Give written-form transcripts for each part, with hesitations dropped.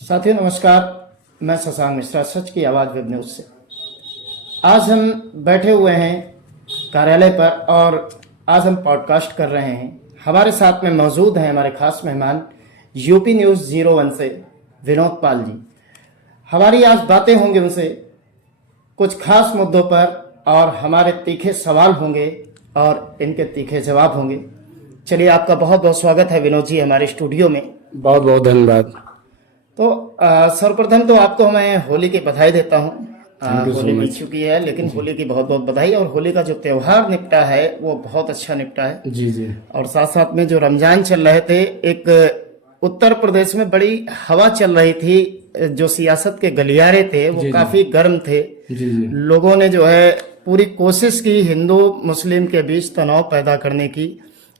साथियों नमस्कार, मैं शशांक मिश्रा, सच की आवाज़ वेब न्यूज़ से। आज हम बैठे हुए हैं कार्यालय पर और आज हम पॉडकास्ट कर रहे हैं। हमारे साथ में मौजूद हैं हमारे खास मेहमान यूपी न्यूज़ 01 से विनोद पाल जी। हमारी आज बातें होंगी उनसे कुछ खास मुद्दों पर और हमारे तीखे सवाल होंगे और इनके तीखे जवाब होंगे। चलिए, आपका बहुत बहुत स्वागत है विनोद जी हमारे स्टूडियो में। बहुत बहुत धन्यवाद। तो सर्वप्रथम तो आपको मैं होली की बधाई देता हूँ। थैंक यू सो होली बीत मच। चुकी है, लेकिन होली की बहुत बहुत बधाई। और होली का जो त्यौहार निपटा है वो बहुत अच्छा निपटा है। जी जी। और साथ साथ में जो रमजान चल रहे थे, एक उत्तर प्रदेश में बड़ी हवा चल रही थी। जो सियासत के गलियारे थे वो जी जी। काफी गर्म थे। जी जी। लोगों ने जो है पूरी कोशिश की हिंदू मुस्लिम के बीच तनाव पैदा करने की,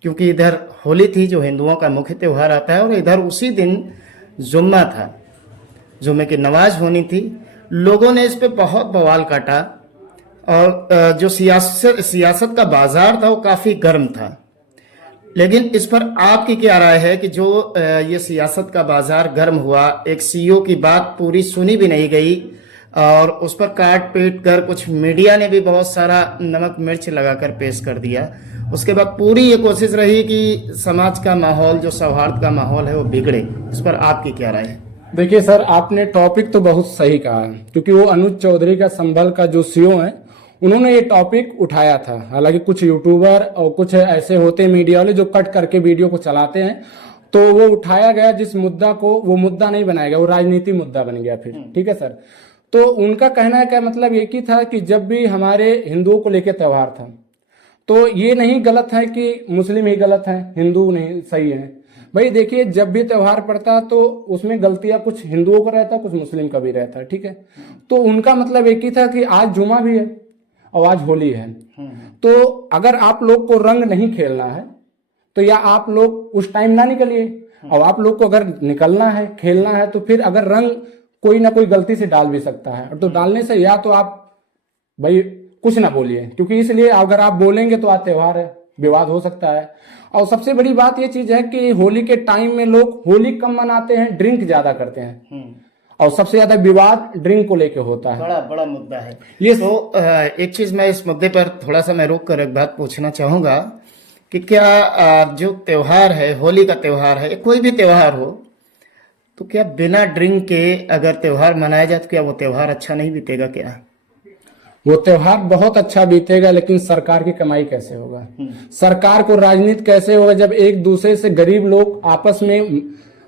क्योंकि इधर होली थी जो हिंदुओं का मुख्य त्यौहार आता है और इधर उसी दिन जुम्मा था, जुम्मे की नमाज होनी थी। लोगों ने इस पे बहुत बवाल काटा और जो सियासत का बाजार था वो काफी गर्म था। लेकिन इस पर आपकी क्या राय है कि जो ये सियासत का बाजार गर्म हुआ, एक सीईओ की बात पूरी सुनी भी नहीं गई और उस पर काट पीट कर कुछ मीडिया ने भी बहुत सारा नमक मिर्च लगाकर पेश कर दिया। उसके बाद पूरी ये कोशिश रही कि समाज का माहौल, जो सौहार्द का माहौल है, वो बिगड़े। इस पर आपकी क्या राय है? देखिए सर, आपने टॉपिक तो बहुत सही कहा है, क्योंकि वो अनुज चौधरी का संभल का जो सीईओ है, उन्होंने ये टॉपिक उठाया था। हालांकि कुछ यूट्यूबर और कुछ ऐसे होते मीडिया वाले जो कट करके वीडियो को चलाते हैं, तो वो उठाया गया जिस मुद्दा को, वो मुद्दा नहीं बनाया गया, वो राजनीति मुद्दा बन गया फिर। ठीक है सर। तो उनका कहना का मतलब एक ही था कि जब भी हमारे हिंदुओं को लेकर त्यौहार था, तो ये नहीं गलत है कि मुस्लिम ही गलत है, हिंदू नहीं सही है। भाई देखिए, जब भी त्यौहार पड़ता तो उसमें गलतियां कुछ हिंदुओं का रहता, कुछ मुस्लिम का भी रहता। ठीक है। तो उनका मतलब एक ही था कि आज जुमा भी है और आज होली है। तो अगर आप लोग को रंग नहीं खेलना है तो या आप लोग उस टाइम ना निकलिए, और आप लोग को अगर निकलना है, खेलना है, तो फिर अगर रंग कोई ना कोई गलती से डाल भी सकता है, तो डालने से या तो आप भाई कुछ ना बोलिए, क्योंकि इसलिए अगर आप बोलेंगे तो आज त्योहार है, विवाद हो सकता है। और सबसे बड़ी बात ये चीज है कि होली के टाइम में लोग होली कम मनाते हैं, ड्रिंक ज्यादा करते हैं, और सबसे ज्यादा विवाद ड्रिंक को लेकर होता है। बड़ा बड़ा मुद्दा है ये तो एक चीज मैं इस मुद्दे पर थोड़ा सा मैं रोक कर एक बात पूछना चाहूंगा कि क्या जो त्योहार है, होली का त्योहार है, कोई भी त्योहार हो, तो क्या बिना ड्रिंक के अगर त्योहार मनाया जाए तो क्या वो त्योहार अच्छा नहीं बीतेगा? क्या वो त्योहार बहुत अच्छा बीतेगा, लेकिन सरकार की कमाई कैसे होगा? सरकार को राजनीति कैसे होगा? जब एक दूसरे से गरीब लोग आपस में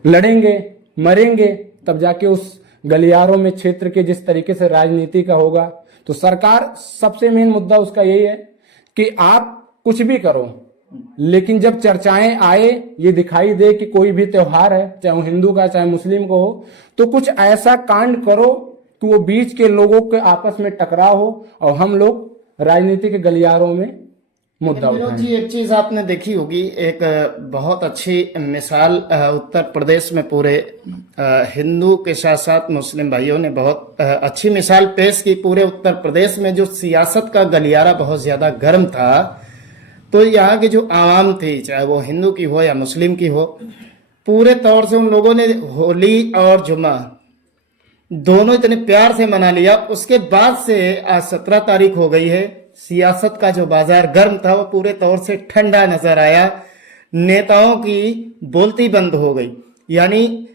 लड़ेंगे, मरेंगे, तब जाके उस गलियारों में क्षेत्र के जिस तरीके से राजनीति का होगा। तो सरकार, सबसे मेन मुद्दा उसका यही है कि आप कुछ भी करो, लेकिन जब चर्चाएं आए, ये दिखाई दे कि कोई भी त्योहार है, चाहे वो हिंदू का चाहे मुस्लिम को हो, तो कुछ ऐसा कांड करो कि वो बीच के लोगों के आपस में टकराव हो और हम लोग राजनीति के गलियारों में मुद्दा विनोद जी, उठाएं। एक चीज आपने देखी होगी, एक बहुत अच्छी मिसाल उत्तर प्रदेश में पूरे हिंदू के साथ साथ मुस्लिम भाइयों ने बहुत अच्छी मिसाल पेश की। पूरे उत्तर प्रदेश में जो सियासत का गलियारा बहुत ज्यादा गर्म था, तो यहाँ की जो आवाम थी, चाहे वो हिंदू की हो या मुस्लिम की हो, पूरे तौर से उन लोगों ने होली और जुम्मा दोनों इतने प्यार से मना लिया। उसके बाद से आज 17 तारीख हो गई है, सियासत का जो बाजार गर्म था वो पूरे तौर से ठंडा नजर आया। नेताओं की बोलती बंद हो गई, यानी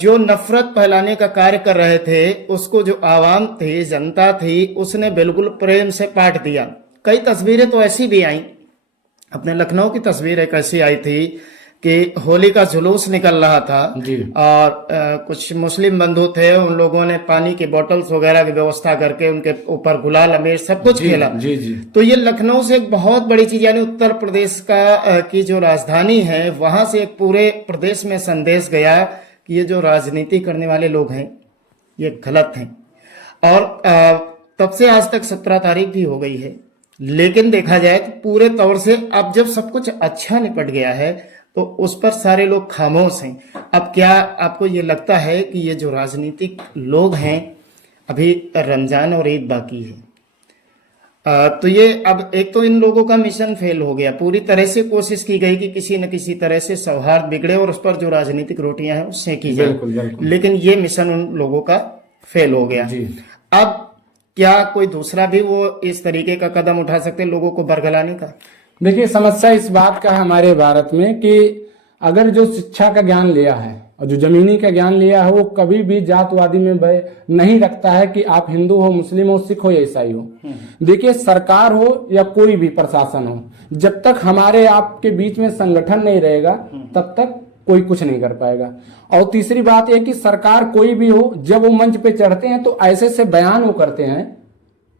जो नफरत फैलाने का कार्य कर रहे थे उसको जो आवाम थी, जनता थी, उसने बिल्कुल प्रेम से पाट दिया। कई तस्वीरें तो ऐसी भी आई, अपने लखनऊ की तस्वीर एक ऐसी आई थी कि होली का जुलूस निकल रहा था जी। और कुछ मुस्लिम बंधु थे, उन लोगों ने पानी की बोतल्स वगैरह की व्यवस्था करके उनके ऊपर गुलाल अबीर सब कुछ जी खेला। जी जी। तो ये लखनऊ से एक बहुत बड़ी चीज, यानी उत्तर प्रदेश का की जो राजधानी है, वहां से एक पूरे प्रदेश में संदेश गया कि ये जो राजनीति करने वाले लोग हैं ये गलत हैं। और तब से आज तक 17 तारीख भी हो गई है, लेकिन देखा जाए तो पूरे तौर से अब जब सब कुछ अच्छा निपट गया है तो उस पर सारे लोग खामोश हैं। अब क्या आपको ये लगता है कि ये जो राजनीतिक लोग हैं, अभी रमजान और ईद बाकी है, तो ये अब एक तो इन लोगों का मिशन फेल हो गया, पूरी तरह से कोशिश की गई कि किसी न किसी तरह से सौहार्द बिगड़े और उस पर जो राजनीतिक रोटियां हैं उससे की जाए, बिल्कुल बिल्कुल। लेकिन ये मिशन उन लोगों का फेल हो गया। जी। अब क्या कोई दूसरा भी वो इस तरीके का कदम उठा सकते हैं लोगों को बरगलाने का? देखिए, समस्या इस बात का है हमारे भारत में कि अगर जो शिक्षा का ज्ञान लिया है और जो जमीनी का ज्ञान लिया है वो कभी भी जातवादी में भय नहीं रखता है कि आप हिंदू हो, मुस्लिम हो, सिख हो या ईसाई हो। देखिए, सरकार हो या कोई भी प्रशासन हो, जब तक हमारे आपके बीच में संगठन नहीं रहेगा तब तक कोई कुछ नहीं कर पाएगा। और तीसरी बात यह कि सरकार कोई भी हो, जब वो मंच पे चढ़ते हैं तो ऐसे से बयान वो करते हैं,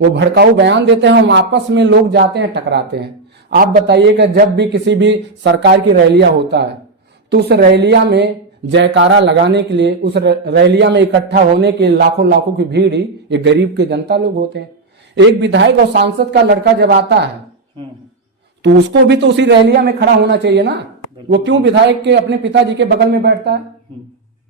वो भड़काऊ बयान देते हैं, हम आपस में लोग जाते हैं टकराते हैं। आप बताइएगा, जब भी किसी भी सरकार की रैलियां होता है तो उस रैलिया में जयकारा लगाने के लिए, उस रैलिया में इकट्ठा होने के लाखों लाखों की भीड़ ही ये गरीब के जनता लोग होते हैं। एक विधायक और सांसद का लड़का जब आता है तो उसको भी तो उसी रैलिया में खड़ा होना चाहिए ना। वो क्यों विधायक के अपने पिताजी के बगल में बैठता है?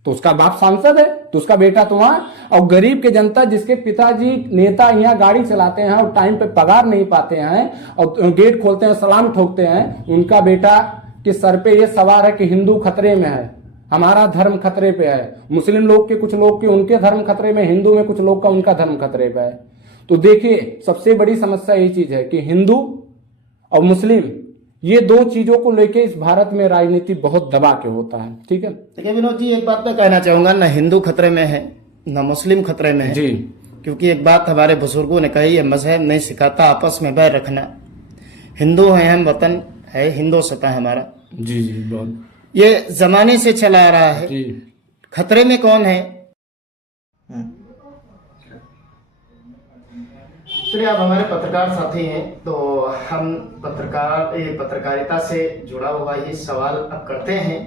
तो उसका बाप सांसद है तो उसका बेटा तो वहां। और गरीब के जनता जिसके पिताजी नेता यहाँ गाड़ी चलाते हैं और टाइम पे पगार नहीं पाते हैं और गेट खोलते हैं, सलाम ठोकते हैं, उनका बेटा के सर पे ये सवार है कि हिंदू खतरे में है, हमारा धर्म खतरे पे है। मुस्लिम लोग के कुछ लोग के उनके धर्म खतरे में, हिंदू में कुछ लोग का उनका धर्म खतरे पे है। तो देखिए, सबसे बड़ी समस्या यही चीज है कि हिंदू और मुस्लिम, ये दो चीजों को लेके इस भारत में राजनीति बहुत दबा के होता है। ठीक है, देखिए विनोद जी, एक बात मैं कहना चाहूंगा, न हिंदू खतरे में है न मुस्लिम खतरे में है जी। क्योंकि एक बात हमारे बुजुर्गों ने कही है, मजहब नहीं सिखाता आपस में बैर रखना। हिंदू है हम, वतन है हिंदुस्तान हमारा। जी जी, बहुत ये जमाने से चला आ रहा है। जी। खतरे में कौन है? चलिए, आप हमारे पत्रकार साथी हैं तो हम पत्रकारिता से जुड़ा हुआ ये सवाल अब करते हैं,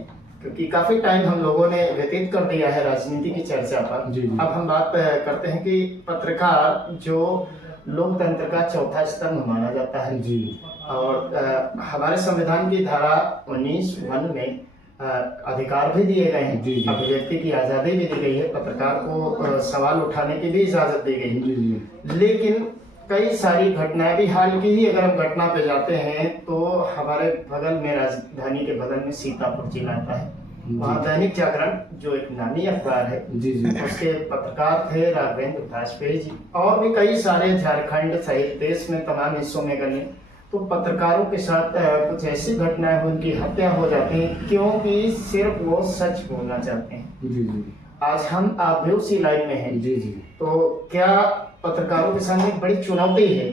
क्योंकि काफी टाइम हम लोगों ने व्यतीत कर दिया है राजनीति की चर्चा पर। जी। अब हम बात करते हैं कि पत्रकार जो लोकतंत्र का चौथा स्तंभ माना जाता है जी। और हमारे संविधान की धारा 19(1) में अधिकार भी दिए गए हैं, जी, जी। अभिव्यक्ति की आजादी भी दी गई है, पत्रकार को सवाल उठाने की भी इजाजत दी गई है। जी जी। लेकिन कई सारी घटनाएं भी, हाल की ही अगर हम घटना पे जाते हैं तो हमारे बगल में, राजधानी के बगल में सीतापुर जिला आता है, वहाँ दैनिक जागरण जो एक नामी अखबार है, जी जी। उसके पत्रकार थे राघवेंद्र वाजपेयी जी, और भी कई सारे झारखंड सहित देश में तमाम हिस्सों में गए। तो पत्रकारों के साथ कुछ ऐसी घटनाएं हुई, उनकी हत्या हो जाती है क्योंकि सिर्फ वो सच बोलना चाहते हैं। जी जी। आज हम आप भी उसी लाइन में हैं। जी जी। तो क्या पत्रकारों के सामने एक बड़ी चुनौती है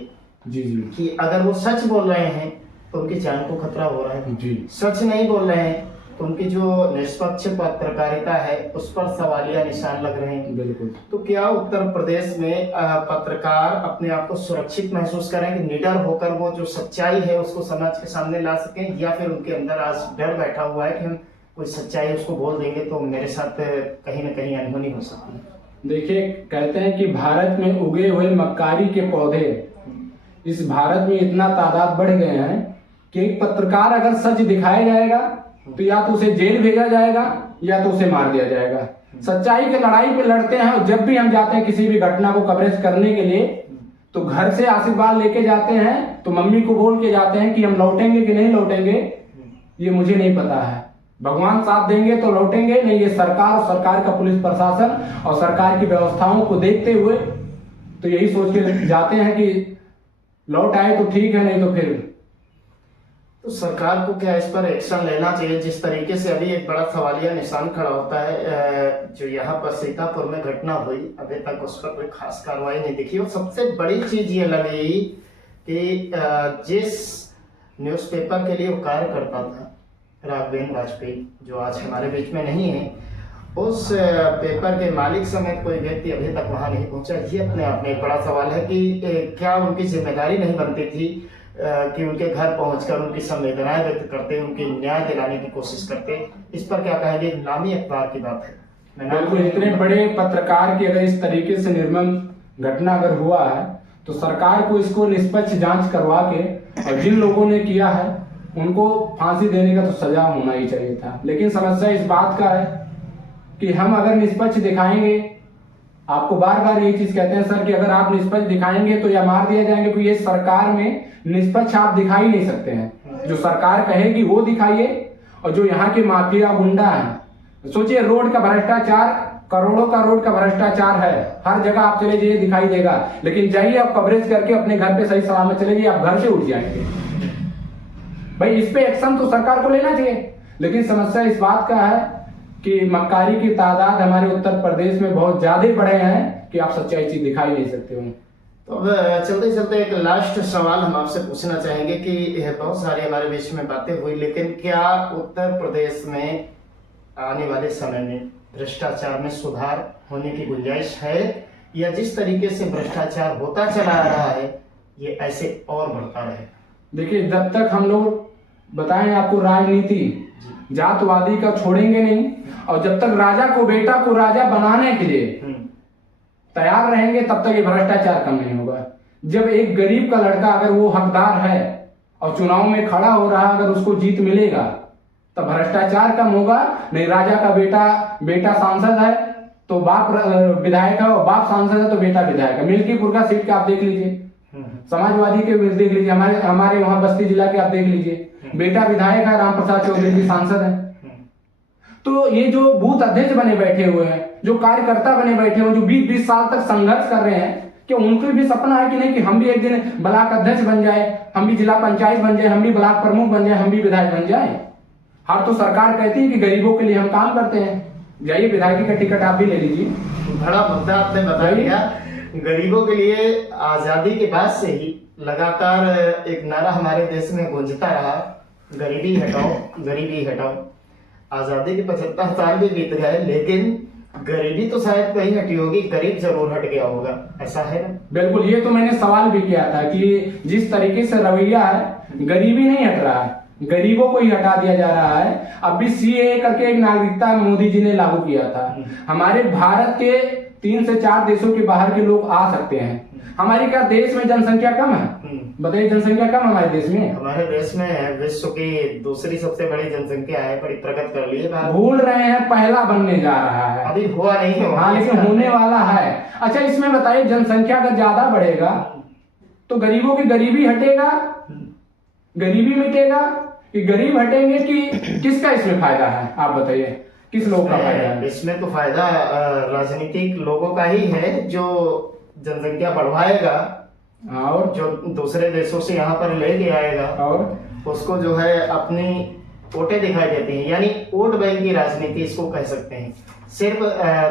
जी जी। कि अगर वो सच बोल रहे हैं तो उनकी जान को खतरा हो रहा है, जी। सच नहीं बोल रहे हैं तो उनकी जो निष्पक्ष पत्रकारिता है उस पर सवालिया निशान लग रहे हैं। बिल्कुल। तो क्या उत्तर प्रदेश में पत्रकार अपने आप को सुरक्षित महसूस करें कि निडर होकर वो जो सच्चाई है उसको समाज के सामने ला सकें, या फिर उनके अंदर आज डर बैठा हुआ है कि हम कोई सच्चाई उसको बोल देंगे तो मेरे साथ कहीं ना कहीं अनहोनी हो सकती है? देखिए, कहते हैं कि भारत में उगे हुए मक्कारी के पौधे इस भारत में इतना तादाद बढ़ गए हैं कि एक पत्रकार अगर सच दिखाया जाएगा तो या तो उसे जेल भेजा जाएगा या तो उसे मार दिया जाएगा। सच्चाई की लड़ाई पे लड़ते हैं और जब भी हम जाते हैं किसी भी घटना को कवरेज करने के लिए तो घर से आशीर्वाद लेके जाते हैं, तो मम्मी को बोल के जाते हैं कि हम लौटेंगे कि नहीं लौटेंगे ये मुझे नहीं पता है, भगवान साथ देंगे तो लौटेंगे, नहीं ये सरकार और सरकार का पुलिस प्रशासन और सरकार की व्यवस्थाओं को देखते हुए तो यही सोच के जाते हैं कि लौट आए तो ठीक है, नहीं तो फिर। तो सरकार को क्या इस पर एक्शन लेना चाहिए? जिस तरीके से अभी एक बड़ा सवालिया निशान खड़ा होता है, जो यहाँ पर सीतापुर में घटना हुई, अभी तक उस पर कोई खास कार्रवाई नहीं दिखी। और सबसे बड़ी चीज ये लगी कि जिस न्यूज़पेपर के लिए वो कार्य करता था राघवेंद्र वाजपेयी, जो आज हमारे बीच में नहीं है, उस पेपर के मालिक समेत कोई व्यक्ति अभी तक वहां नहीं पहुंचा। ये अपने आप में एक बड़ा सवाल है कि क्या उनकी जिम्मेदारी नहीं बनती थी कि उनके घर पहुंचकर उनकी संवेदनाएं व्यक्त करते, उनकी न्याय दिलाने की कोशिश करते? इस पर क्या कहेंगे? नामी अखबार की बात है। बिल्कुल, इतने बड़े पत्रकार की अगर इस तरीके से निर्मम घटना अगर हुआ है तो सरकार को इसको निष्पक्ष जांच करवा के और जिन लोगों ने किया है उनको फांसी देने का तो सजा होना ही चाहिए था। लेकिन समस्या इस बात का है कि हम अगर निष्पक्ष दिखाएंगे आपको बार बार ये चीज कहते हैं सर कि अगर आप निष्पक्ष दिखाएंगे तो या मार दिया जाएंगे, क्योंकि ये सरकार में निष्पक्ष आप दिखा ही नहीं सकते हैं। जो सरकार कहेगी वो दिखाइए, और जो यहाँ के माफिया गुंडा है, सोचिए रोड का भ्रष्टाचार, करोड़ों का रोड का भ्रष्टाचार है, हर जगह आप चले जाइए दिखाई देगा, लेकिन जाइए आप कवरेज करके अपने घर पे सही सलामत चले जाइए, आप घर से उठ जाएंगे। भाई इस पे एक्शन तो सरकार को लेना चाहिए, लेकिन समस्या इस बात का है कि मक्कारी की तादाद हमारे उत्तर प्रदेश में बहुत ज्यादा बढ़े हैं कि आप सच्चाई चीज दिखाई नहीं सकते हो। तो अब चलते चलते एक लास्ट सवाल हम आपसे पूछना चाहेंगे कि बहुत सारी हमारे बीच में बातें हुई, लेकिन क्या उत्तर प्रदेश में आने वाले समय में भ्रष्टाचार में सुधार होने की गुंजाइश है, या जिस तरीके से भ्रष्टाचार होता चला आ रहा है ये ऐसे और बढ़ता रहे? देखिए, जब तक हम लोग बताएं आपको राजनीति जातवादी का छोड़ेंगे नहीं, और जब तक राजा को बेटा को राजा बनाने के लिए तैयार रहेंगे तब तक ये भ्रष्टाचार कम नहीं होगा। जब एक गरीब का लड़का अगर वो हकदार है और चुनाव में खड़ा हो रहा, अगर उसको जीत मिलेगा तब भ्रष्टाचार कम होगा। नहीं, राजा का बेटा सांसद है तो बाप विधायक है, और बाप सांसद है तो बेटा विधायक है। मिल्कीपुर का सीट का आप देख लीजिए, समाजवादी के देख लीजिए, हमारे वहां बस्ती जिला के आप देख लीजिए, बेटा विधायक है, रामप्रसाद चौधरी जी सांसद है। तो ये जो बूथ अध्यक्ष बने बैठे हुए हैं, जो कार्यकर्ता बने बैठे हुए, जो 20-20 साल तक संघर्ष कर रहे हैं, कि उनको भी सपना है कि नहीं कि हम भी एक दिन ब्लॉक अध्यक्ष बन जाए, हम भी जिला पंचायत बन जाए, हम भी ब्लॉक प्रमुख बन जाए, हम भी विधायक बन जाए। हर तो सरकार कहती है कि गरीबों के लिए हम काम करते हैं, जाइए विधायक का टिकट आप भी ले लीजिए। बड़ा मुद्दा आपने बता दिया। गरीबों के लिए आजादी के बाद से ही लगातार एक नारा हमारे देश में गूंजता रहा, गरीबी हटाओ, गरीबी हटाओ। आजादी के 75 साल भी बीत गए, लेकिन गरीबी तो शायद कहीं हटी होगी, गरीब जरूर हट गया होगा, ऐसा है ना? बिल्कुल, ये तो मैंने सवाल भी किया था कि जिस तरीके से रवैया है, गरीबी नहीं हट रहा है, गरीबों को ही हटा दिया जा रहा है। अभी सीएए करके एक नागरिकता मोदी जी ने लागू किया था। हमारे भारत के 3 से 4 देशों के बाहर के लोग आ सकते हैं। हमारे क्या देश में जनसंख्या कम है? बताइए, जनसंख्या कम हमारे देश में? हमारे देश में विश्व की दूसरी सबसे बड़ी जनसंख्या है, बड़ी प्रगति कर ली है। भूल रहे हैं पहला बनने जा रहा है, अभी हुआ नहीं है। हाँ, लेकिन होने वाला है। अच्छा, इसमें बताइए, जनसंख्या अगर ज्यादा बढ़ेगा तो गरीबों की गरीबी हटेगा, गरीबी मिटेगा, कि गरीब हटेंगे, कि किसका इसमें फायदा है? आप बताइए, किस लोग का फायदा है? इसमें तो फायदा राजनीतिक लोगों का ही है, जो जनसंख्या बढ़वाएगा और जो दूसरे देशों से यहाँ पर लेके आएगा, और उसको जो है अपनी वोटें दिखाई देती हैं, यानी वोट बैंक की राजनीति इसको कह सकते हैं। सिर्फ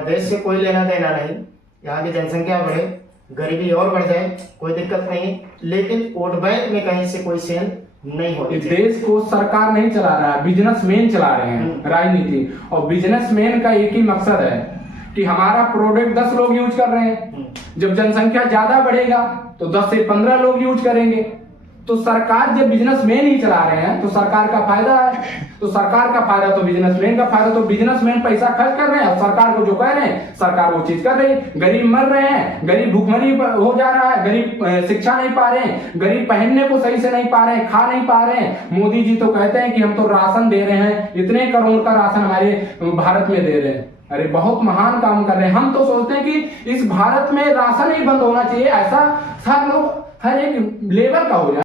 देश से कोई लेना देना नहीं, यहाँ की जनसंख्या बढ़े, गरीबी और बढ़ जाए, कोई दिक्कत नहीं है, लेकिन वोट बैंक में कहीं से कोई सेल नहीं होती। देश को सरकार नहीं चला रहा है, बिजनेसमैन चला रहे हैं राजनीति, और बिजनेसमैन का एक ही मकसद है कि हमारा प्रोडक्ट 10 लोग यूज कर रहे हैं, जब जनसंख्या ज्यादा बढ़ेगा तो 10 से 15 लोग यूज करेंगे। तो सरकार जब बिजनेसमैन ही चला रहे हैं तो सरकार का फायदा है, तो सरकार का फायदा तो बिजनेसमैन का फायदा, तो बिजनेसमैन पैसा खर्च कर रहे हैं, सरकार को जो कह रहे हैं सरकार वो चीज कर रही है। गरीब मर रहे हैं, गरीब भूखमरी हो जा रहा है, गरीब शिक्षा नहीं पा रहे हैं, गरीब पहनने को सही से नहीं पा रहे हैं, खा नहीं पा रहे हैं। मोदी जी तो कहते हैं कि हम तो राशन दे रहे हैं, इतने करोड़ का राशन हमारे भारत में दे रहे हैं। अरे बहुत महान काम कर रहे हैं। हम तो सोचते हैं कि इस भारत में राशन ही बंद होना चाहिए, ऐसा सब लोग हर एक लेवल का हो जाए।